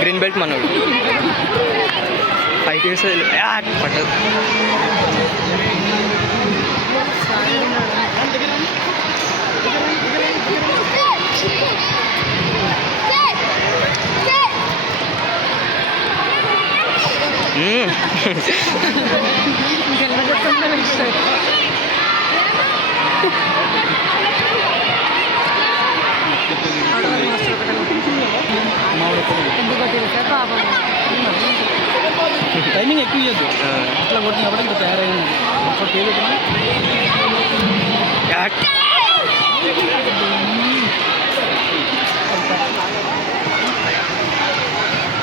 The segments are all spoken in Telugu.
గ్రీన్ బెల్ట్ మనోడు ఫైట్ చేస్తే పట్టదు. టైమింగ్ ఎక్కువ ఇవ్వద్దు, అట్లా కొట్టినప్పుడు ఇంకా తయారైంది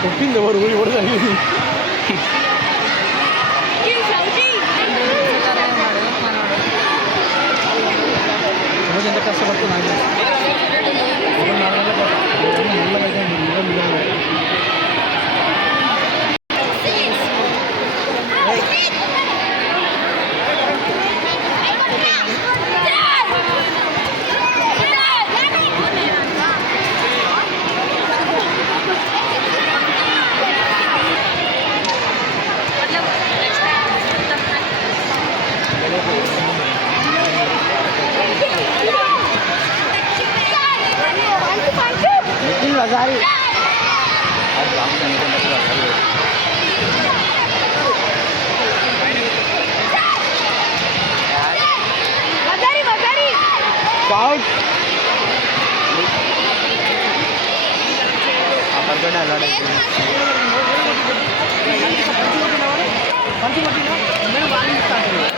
కొట్టింది ఎవరు ఎవరు తగ్గింది. రోజు ఎంత కష్టపడుతూ నాకు Lazari. Out. Apa tu dah lari? Panci mati na? Mana balik start?